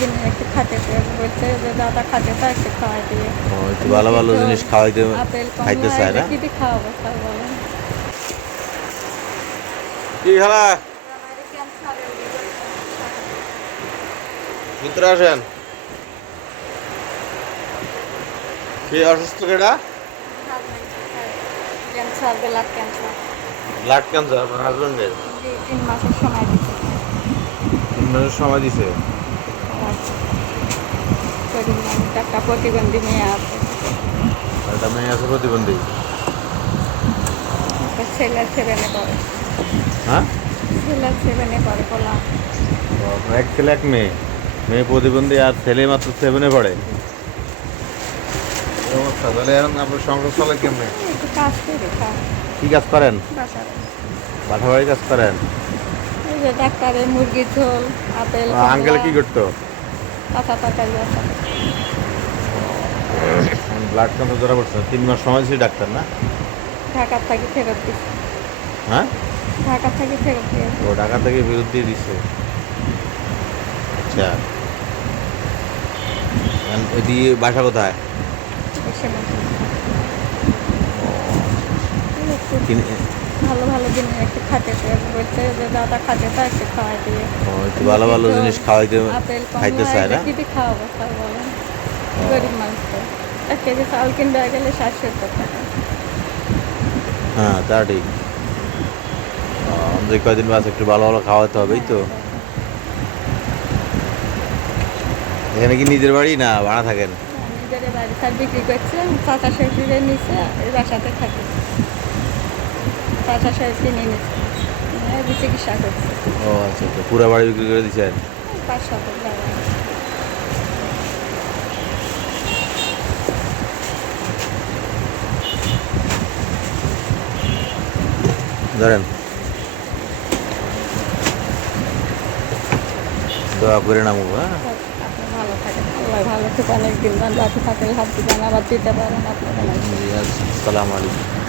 দিন একটু খাতে বলছে যে দাদা খাতে চাই একটু খাওয়াই দিয়ে। একটু ভালো ভালো জিনিস খাওয়াইতে খাইতে চায় না? কি খাওয়াবো স্যার বলেন কি খালা? ভিতরে আসেন। কি অসুস্থ কেডা? Cancer blood cancer. Blood cancer আপনার হাজবেন্ডের তিন মাসের সময় দিচ্ছে তিন মাসের সময় দিছে? প্রতিবন্ধী মেয়ে আছে। আর একটা মেয়ে আছে প্রতিবন্ধী? ছেলে সেভেনে পড়ে হ্যাঁ? ছেলে সেভেনে পড়ে বলা। এক ছেলে এক মেয়ে। মেয়ে প্রতিবন্ধী আর ছেলে মাত্র সেভেনে পড়ে। অবস্থা? তাহলে এখন আপনার সংসার চলে কেমনে? একটু কাজ করে কি কাজ করেন? বাসার কাজ করেন? এই যে ডাক্তারের মুরগির ঝোল আপেল আঙ্কেল কি করতো? কাঁচা আছে ব্লাড ক্যান্সার ধরা পড়ছে। তিন মাস সময় ছিল ডাক্তার না? ঢাকার থেকে ফেরত দিচ্ছে হ্যাঁ? ঢাকা থেকে ফেরত দিয়ে ও ঢাকা থেকে ফেরত দিয়ে দিচ্ছে আচ্ছা। এদিকে বাসা কোথায়? ভালো ভালো জিনিস একটু খাতে বলছে যে দাদা খাতে চাই একটু খাওয়াই দিয়ে। ভালো ভালো জিনিস খাওয়াইতে খাইতে চায় না? খাওয়াবো স্যার বলেন। গরিব এক কেজি চাল কিনতে গেলে ষাট সত্তর টাকা। হ্যাঁ তা ঠিক। যে কয়দিন বাস একটু ভালো ভালো খাওয়াতে হবে এই তো। এখানে কি নিজের বাড়ি না ভাড়া থাকেন? নিজের বাড়ি। স্যার বিক্রি করছে চাচা শ্বশুরে নিচে এই বাসাতে থাকে। চাচা শ্বশুর কিনে নিচ্ছে নিয়ে চিকিৎসা করছে। ও আচ্ছা আচ্ছা। পুরো বাড়ি বিক্রি করে দিচ্ছেন পাঁচ শতক ধরেন। দোয়া করে নামো হ্যাঁ? আপনি ভালো থাকেন আল্লাহ ভালো থেকে অনেক দিন বাঁচে থাকেন হাত দিবেন আবার দিতে পারেন আপনাদের জি, আচ্ছা, আসসালামু আলাইকুম।